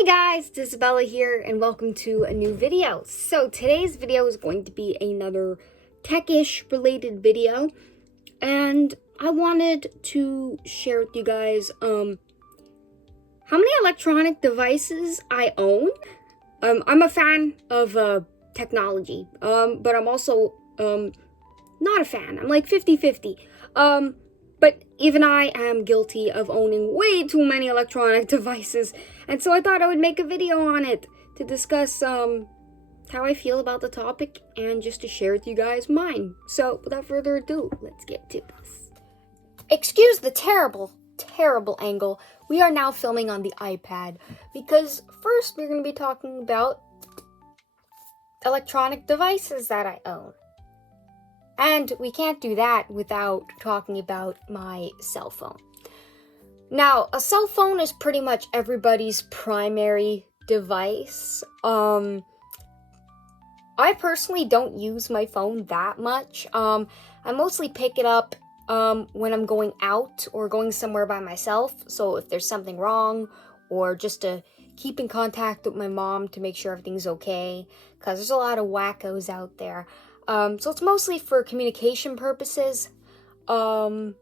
Hey guys, it's Isabella here and welcome to a new video. So today's video is going to be another tech-ish related video, and I wanted to share with you guys how many electronic devices I own. I'm a fan of technology, but I'm also not a fan. I'm like 50-50. But even I am guilty of owning way too many electronic devices, and so I thought I would make a video on it to discuss how I feel about the topic and just to share with you guys mine. So without further ado, let's get to this. Excuse the terrible angle. We are now filming on the iPad because first we're going to be talking about electronic devices that I own. And we can't do that without talking about my cell phone. Now, a cell phone is pretty much everybody's primary device. I personally don't use my phone that much. I mostly pick it up when I'm going out or going somewhere by myself. So if there's something wrong, or just to keep in contact with my mom to make sure everything's okay, because there's a lot of wackos out there. So it's mostly for communication purposes when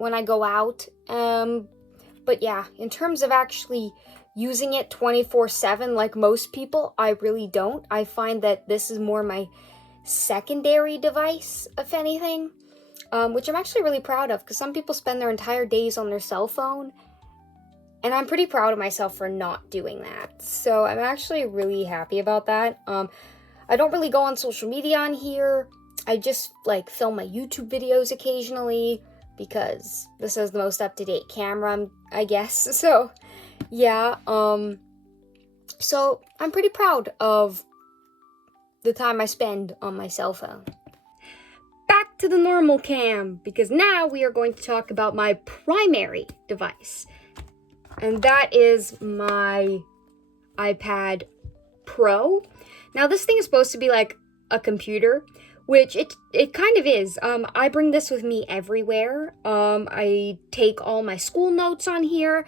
I go out. But yeah, in terms of actually using it 24/7 like most people, I really don't. I find that this is more my secondary device, if anything, which I'm actually really proud of, because some people spend their entire days on their cell phone, and I'm pretty proud of myself for not doing that. So I'm actually really happy about that. I don't really go on social media on here. I just film my YouTube videos occasionally because this is the most up-to-date camera, I guess. So yeah, so I'm pretty proud of the time I spend on my cell phone. Back to the normal cam, because now we are going to talk about my primary device, and that is my iPad Pro. Now, this thing is supposed to be like a computer, which it kind of is. I bring this with me everywhere. I take all my school notes on here.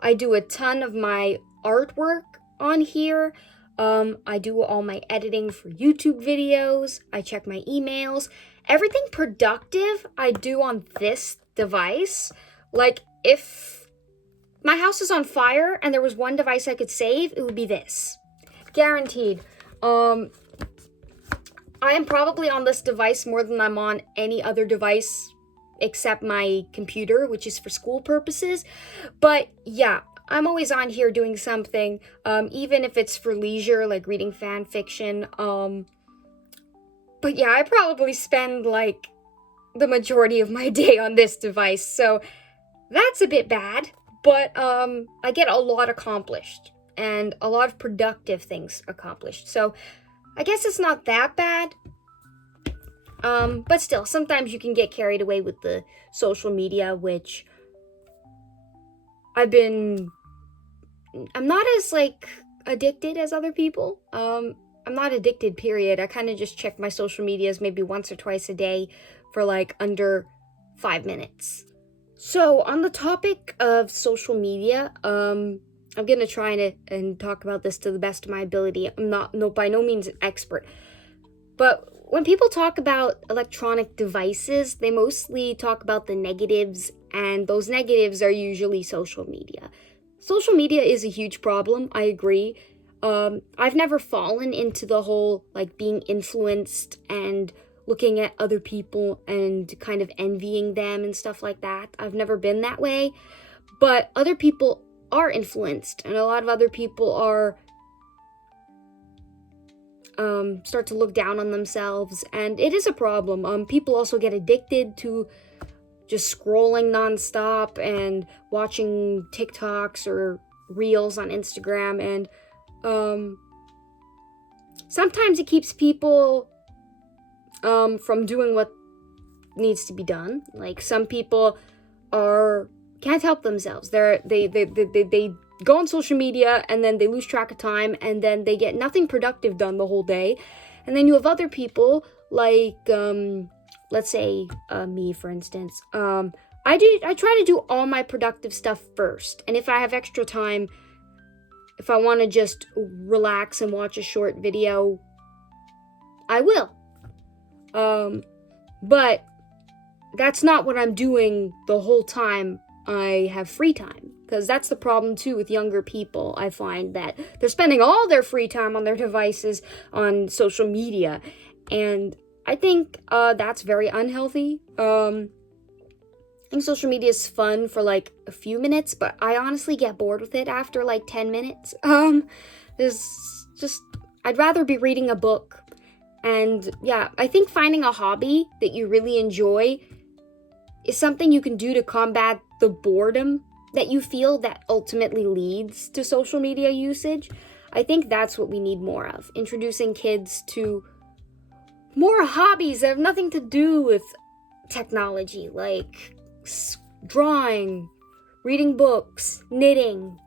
I do a ton of my artwork on here. I do all my editing for YouTube videos. I check my emails. Everything productive I do on this device. Like, if my house is on fire and there was one device I could save, it would be this. Guaranteed. I am probably on this device more than I'm on any other device except my computer, which is for school purposes. But yeah, I'm always on here doing something, even if it's for leisure, like reading fan fiction. But yeah, I probably spend like the majority of my day on this device, so that's a bit bad. But I get a lot accomplished and a lot of productive things accomplished. So I guess it's not that bad. But still, sometimes you can get carried away with the social media, which I'm not as addicted as other people. I'm not addicted, period. I kind of just check my social medias maybe once or twice a day for under 5 minutes. So on the topic of social media, I'm going to try and talk about this to the best of my ability. I'm by no means an expert. But when people talk about electronic devices, they mostly talk about the negatives, and those negatives are usually social media. Social media is a huge problem, I agree. I've never fallen into the whole being influenced and looking at other people and kind of envying them and stuff like that. I've never been that way. But other people are influenced, and a lot of other people are start to look down on themselves, and it is a problem. People also get addicted to just scrolling nonstop and watching TikToks or Reels on Instagram, and sometimes it keeps people from doing what needs to be done. Like, some people can't help themselves. They go on social media and then they lose track of time, and then they get nothing productive done the whole day. And then you have other people let's say me, for instance. I try to do all my productive stuff first, and if I have extra time, if I want to just relax and watch a short video, I will. But that's not what I'm doing the whole time I have free time, because that's the problem too with younger people. I find that they're spending all their free time on their devices, on social media, and I think that's very unhealthy. I think social media is fun for like a few minutes, but I honestly get bored with it after like 10 minutes. I'd rather be reading a book. And yeah, I think finding a hobby that you really enjoy is something you can do to combat the boredom that you feel that ultimately leads to social media usage. I think that's what we need more of. Introducing kids to more hobbies that have nothing to do with technology, like drawing, reading books, knitting.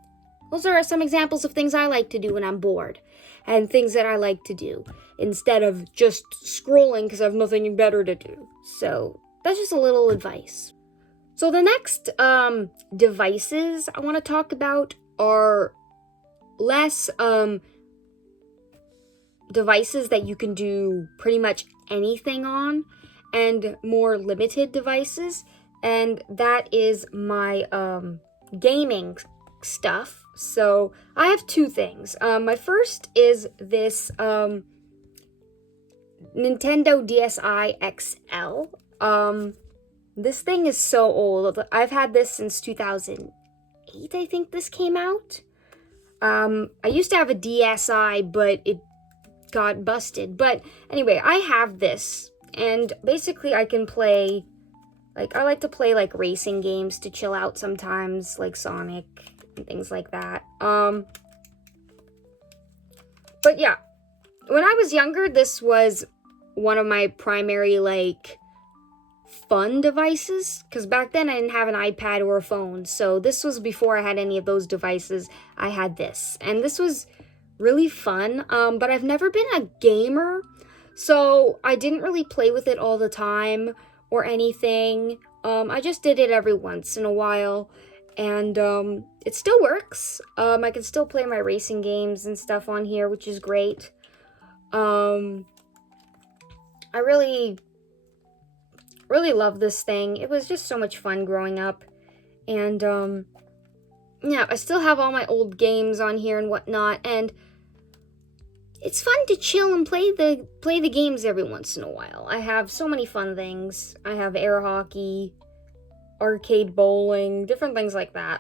Those are some examples of things I like to do when I'm bored, and things that I like to do instead of just scrolling because I have nothing better to do. So that's just a little advice. So the next devices I want to talk about are less devices that you can do pretty much anything on, and more limited devices, and that is my gaming stuff. So I have two things. My first is this Nintendo DSi XL. This thing is so old. I've had this since 2008, I think this came out. I used to have a DSi, but it got busted. But anyway, I have this, and basically I can play, like, I like to play like racing games to chill out sometimes, like Sonic and things like that. But yeah, when I was younger, this was one of my primary, like, fun devices, because back then I didn't have an iPad or a phone, so this was before I had any of those devices. I had this, and this was really fun, but I've never been a gamer, so I didn't really play with it all the time or anything. I just did it every once in a while, and it still works. I can still play my racing games and stuff on here, which is great. I really love this thing. It was just so much fun growing up, and yeah, I still have all my old games on here and whatnot, and it's fun to chill and play the games every once in a while. I have so many fun things. I have air hockey, arcade bowling, different things like that.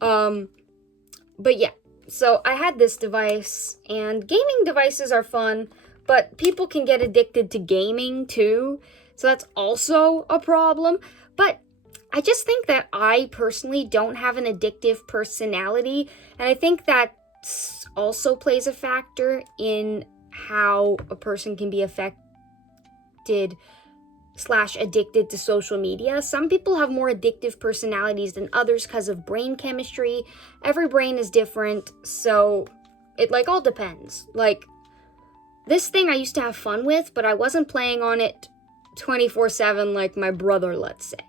But yeah, so I had this device, and gaming devices are fun, but people can get addicted to gaming too, so that's also a problem. But I just think that I personally don't have an addictive personality, and I think that also plays a factor in how a person can be affected / addicted to social media. Some people have more addictive personalities than others because of brain chemistry. Every brain is different, so it like all depends. Like, this thing I used to have fun with, but I wasn't playing on it 24/7 like my brother, let's say.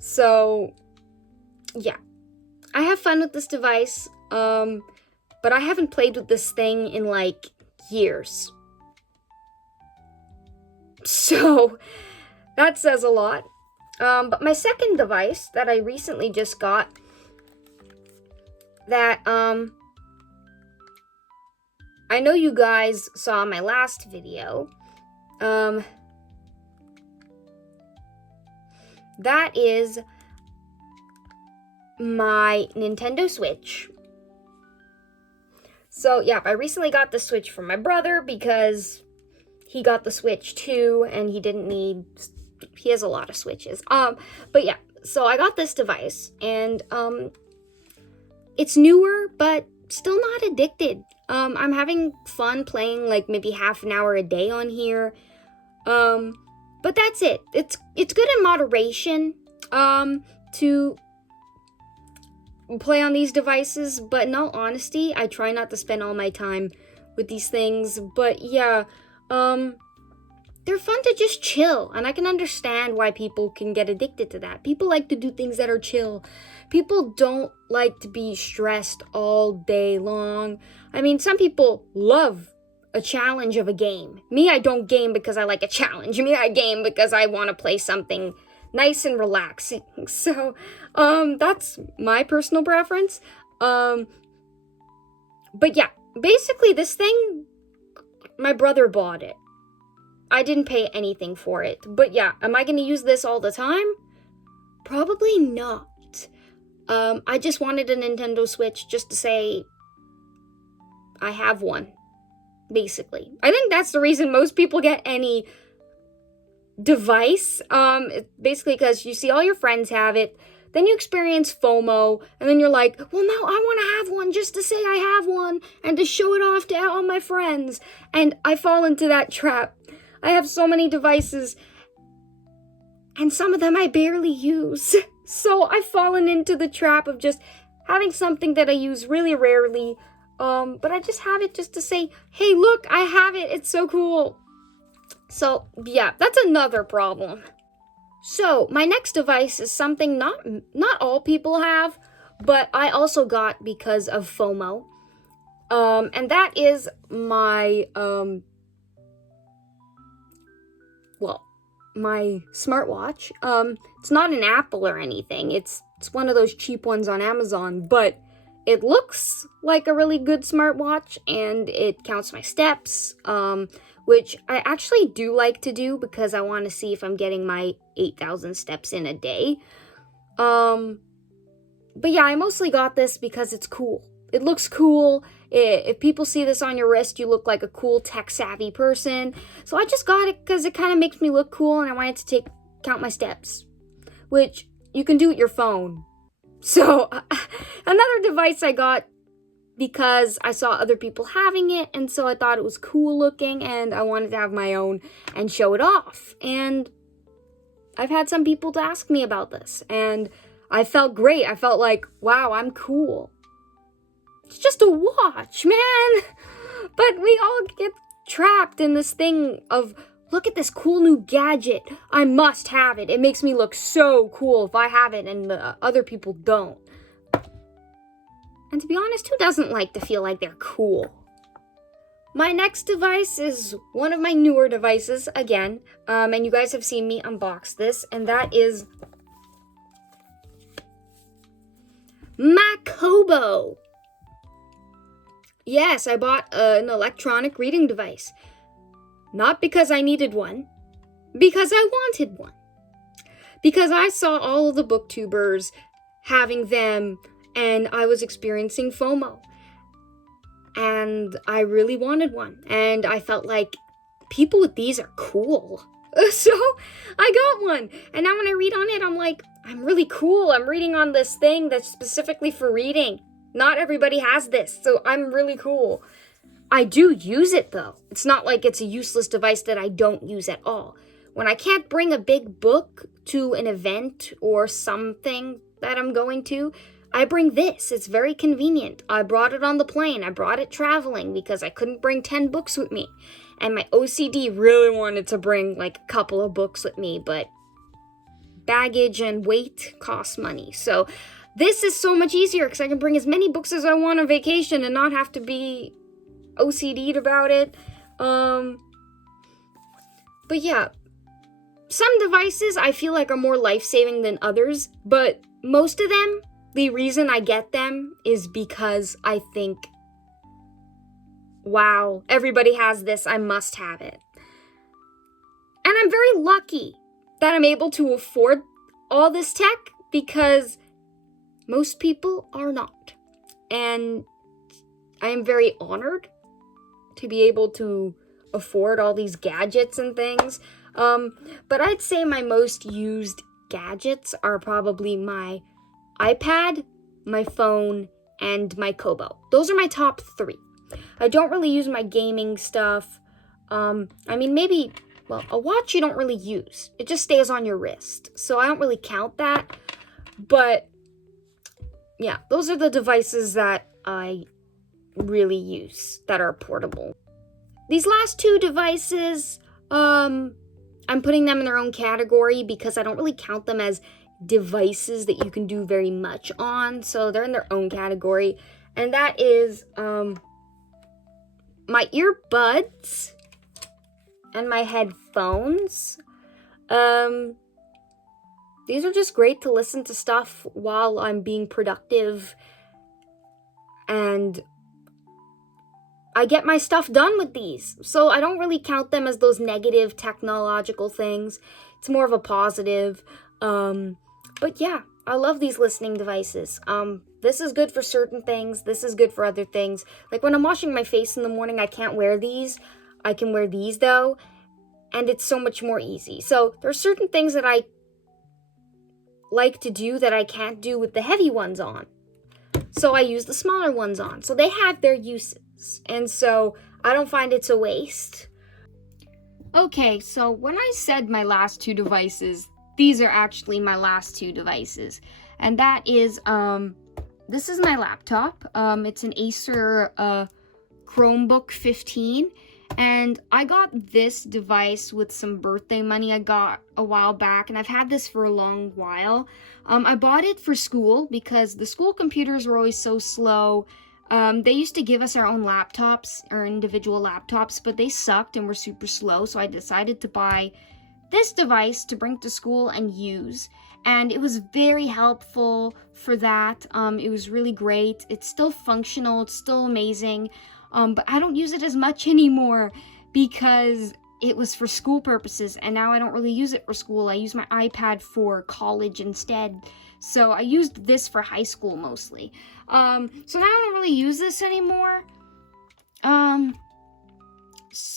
So yeah, I have fun with this device, but I haven't played with this thing in like years. So that says a lot. But my second device that I recently just got, that I know you guys saw my last video, that is my Nintendo Switch. So yeah, I recently got the Switch from my brother because he got the Switch too, and he has a lot of Switches. But yeah, so I got this device, and it's newer, but still not addicted. I'm having fun playing like maybe half an hour a day on here. But that's it. It's good in moderation, to play on these devices, but in all honesty, I try not to spend all my time with these things. But yeah, they're fun to just chill, and I can understand why people can get addicted to that. People like to do things that are chill. People don't like to be stressed all day long. I mean, some people love a challenge of a game. Me, I don't game because I like a challenge. Me, I game because I want to play something nice and relaxing. So, that's my personal preference. But yeah, basically this thing, my brother bought it. I didn't pay anything for it. But yeah, am I going to use this all the time? Probably not. I just wanted a Nintendo Switch just to say I have one, basically. I think that's the reason most people get any device. Basically because you see all your friends have it, then you experience FOMO, and then you're like, well, now I want to have one just to say I have one and to show it off to all my friends. And I fall into that trap. I have so many devices, and some of them I barely use. So I've fallen into the trap of just having something that I use really rarely, but I just have it just to say, hey, look, I have it. It's so cool. So yeah, that's another problem. So my next device is something not all people have, but I also got because of FOMO. And that is my, my smartwatch. It's not an Apple or anything. It's one of those cheap ones on Amazon, but it looks like a really good smartwatch, and it counts my steps, which I actually do like to do because I want to see if I'm getting my 8,000 steps in a day. But yeah, I mostly got this because it's cool. It looks cool. If people see this on your wrist, you look like a cool tech-savvy person. So I just got it because it kind of makes me look cool, and I wanted to count my steps, which you can do with your phone. So another device I got because I saw other people having it, and so I thought it was cool looking, and I wanted to have my own and show it off. And I've had some people to ask me about this, and I felt great. I felt like, wow, I'm cool. It's just a watch, man. But we all get trapped in this thing of, look at this cool new gadget. I must have it. It makes me look so cool if I have it and the other people don't. And to be honest, who doesn't like to feel like they're cool? My next device is one of my newer devices, again, and you guys have seen me unbox this, and that is my Kobo. Yes, I bought an electronic reading device. Not because I needed one, because I wanted one. Because I saw all of the booktubers having them, and I was experiencing FOMO. And I really wanted one. And I felt like people with these are cool. So I got one. And now when I read on it, I'm like, I'm really cool. I'm reading on this thing that's specifically for reading. Not everybody has this, so I'm really cool. I do use it, though. It's not like it's a useless device that I don't use at all. When I can't bring a big book to an event or something that I'm going to, I bring this. It's very convenient. I brought it on the plane. I brought it traveling because I couldn't bring 10 books with me. And my OCD really wanted to bring like a couple of books with me, but baggage and weight costs money. So this is so much easier because I can bring as many books as I want on vacation and not have to be OCD'd about it. But yeah, some devices I feel like are more life-saving than others, but most of them, the reason I get them is because I think, wow, everybody has this, I must have it. And I'm very lucky that I'm able to afford all this tech because most people are not. And I am very honored to be able to afford all these gadgets and things. But I'd say my most used gadgets are probably my iPad, my phone, and my Kobo. Those are my top 3. I don't really use my gaming stuff. I mean, maybe, well, a watch you don't really use. It just stays on your wrist. So I don't really count that. But yeah, those are the devices that I really use that are portable. These last 2 devices I'm putting them in their own category because I don't really count them as devices that you can do very much on. So they're in their own category. And that is my earbuds and my headphones. These are just great to listen to stuff while I'm being productive, and I get my stuff done with these. So I don't really count them as those negative technological things. It's more of a positive. But yeah, I love these listening devices. This is good for certain things. This is good for other things. Like when I'm washing my face in the morning, I can't wear these. I can wear these though, and it's so much more easy. So there are certain things that I like to do that I can't do with the heavy ones on. So I use the smaller ones on. So they have their uses. And so I don't find it's a waste. Okay, so when I said my last two devices, these are actually my last two devices. And that is, this is my laptop. It's an Acer Chromebook 15. And I got this device with some birthday money I got a while back, and I've had this for a long while. I bought it for school because the school computers were always so slow. They used to give us our own laptops, our individual laptops, but they sucked and were super slow, so I decided to buy this device to bring to school and use. And it was very helpful for that. It was really great. It's still functional. It's still amazing. But I don't use it as much anymore because it was for school purposes, and now I don't really use it for school. I use my iPad for college instead. So I used this for high school mostly. So now I don't really use this anymore.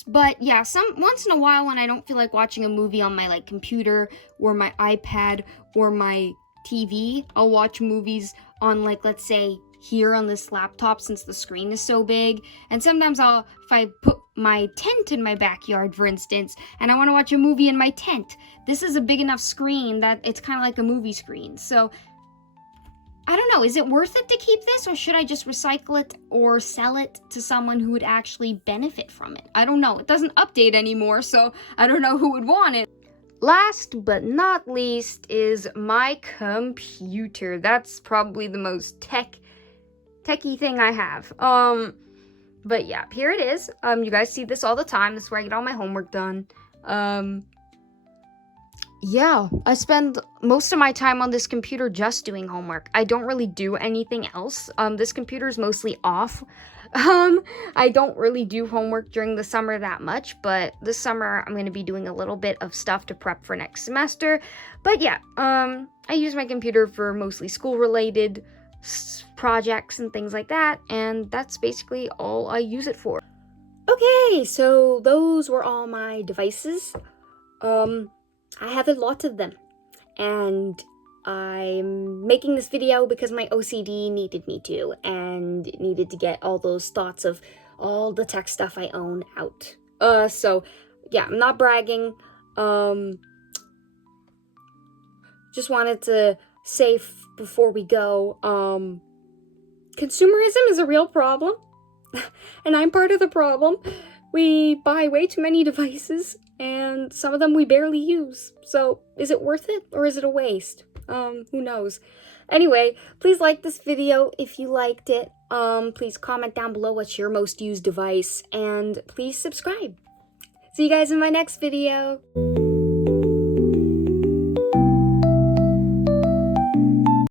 But yeah, once in a while when I don't feel like watching a movie on my computer or my iPad or my TV, I'll watch movies on let's say here on this laptop since the screen is so big. And sometimes if I put my tent in my backyard, for instance, and I want to watch a movie in my tent, this is a big enough screen that it's kind of like a movie screen. So I don't know, is it worth it to keep this, or should I just recycle it or sell it to someone who would actually benefit from it? I don't know. It doesn't update anymore, so I don't know who would want it. Last but not least is my computer. That's probably the most techie thing I have. But yeah, here it is. You guys see this all the time. This is where I get all my homework done. Yeah, I spend most of my time on this computer just doing homework. I don't really do anything else. This computer is mostly off. I don't really do homework during the summer that much, but this summer I'm going to be doing a little bit of stuff to prep for next semester. But yeah, I use my computer for mostly school-related projects and things like that, and that's basically all I use it for. Okay, so those were all my devices. I have a lot of them, and I'm making this video because my OCD needed me to, and needed to get all those thoughts of all the tech stuff I own out. So yeah, I'm not bragging. Just wanted to say before we go, consumerism is a real problem, and I'm part of the problem. We buy way too many devices, and some of them we barely use. So, is it worth it, or is it a waste? Who knows? Anyway, please like this video if you liked it. Please comment down below what's your most used device, and please subscribe. See you guys in my next video.